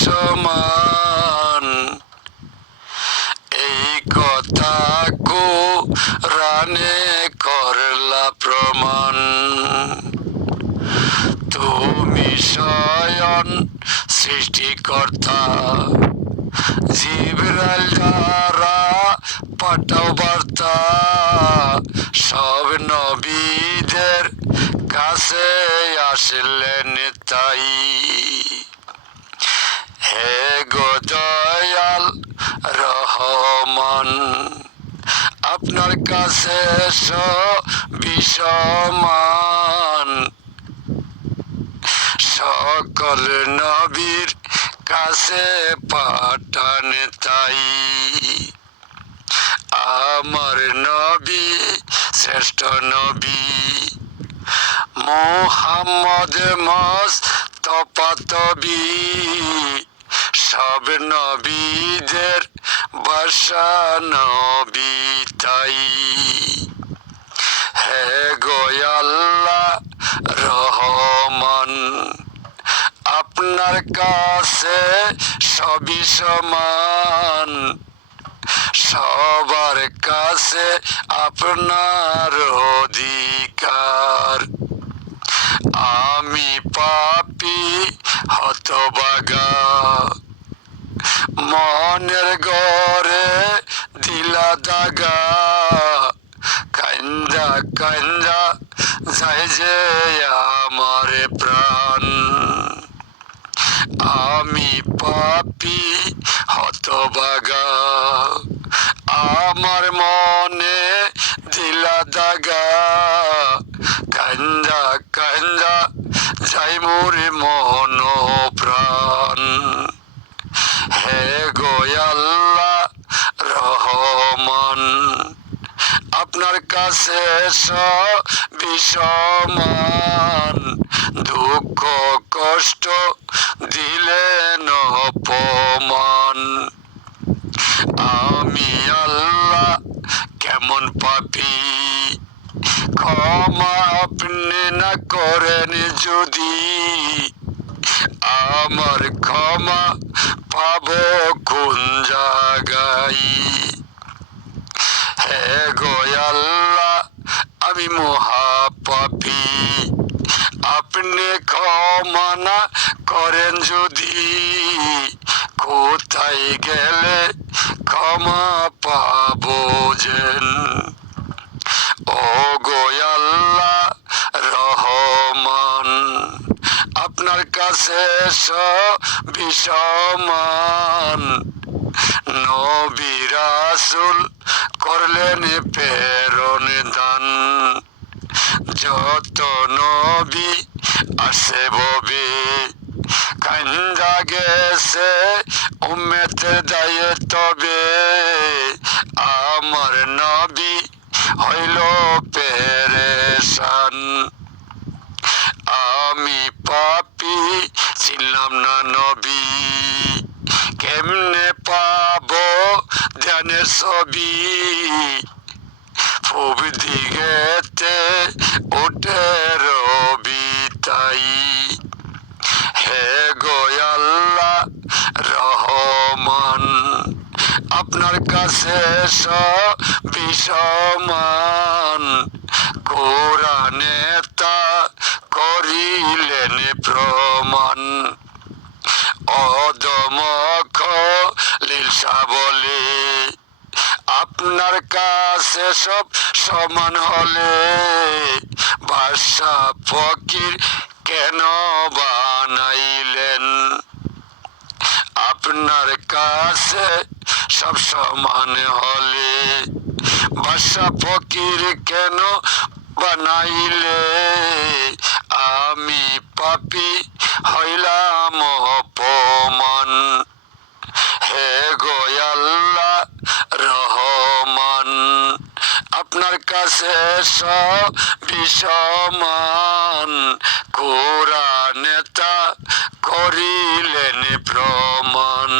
সমান। এই কথা কোরআনে করলা প্রমাণ। তুমি স্বয়ং সৃষ্টিকর্তা, জিবরাইল দ্বারা পাঠাও বার্তা সব নবীদের কাছে আসলেন তাই। হে গো দয়াল রহমান, আপনার কাছে সবই সমান। সকল নবীর কাছে পাঠান তাই। আমার নবী শ্রেষ্ঠ নবী, মুহাম্মদ মুস্তাফা তবি, সব নবীদের বাদশা নবী তাই। হে গো আল্লাহ রহমান, আপনার কাছে সবই সমান। সবার কাছে আপনার অধিকার। আমি পাপী হতভাগা, মনের ঘরে দিলা দাগা। কান্দা কান্দা যায় যে আমার প্রাণ। আমি পাপী হতভাগা, আমার মনে দিলা দাগা। কান্দা কান্দা যাই মোর মন প্রাণ। হে গো আল্লাহ রহমান, আপনার কাছে সবই সমান। দুঃখ কষ্ট দিলেন অপমান। আমি আল্লাহ কেমন পাপী, ক্ষমা আপনি না করেন যদি। আমার ক্ষমা পাব কোন জায়গায়। হে গো আল্লাহ আমি মহাপাপী, আপনি ক্ষমা না করেন যদি। কোথায় গেলে ক্ষমা পাবো যেন। ও গো আল্লাহ রহমান, আপনার কাছে সবই সমান। নবী রাসূল করলেন প্রেরণ দান। যত নবী আসে ববে, কান্দা গেছে উম্মতের দায়ে তবে। আমার নবী হইল পেরেশান। আমি পাপী ছিলাম না নবী, কেমনে পাবো ধ্যানের ছবি। পূব দিগেতে ওঠে রবি তাই। হে গো আল্লাহ রহমান, আপনার কাছে সবই সমান। কোরআনে তা করিলেন প্রমাণ। অদম খলিল শাহ বলে, আপনার কাছে সব সমান হলে বাদশা ফকির কেন বানাইলেন। আপনার কাছে সব সমান হলে বাদশা ফকির কেন বানাইলে। আমি পাপী হইলাম অপমান। হে গো আল্লাহ রহমান, আপনার কাছে সবই সমান। কোরআনে তা করিলেন প্রমাণ।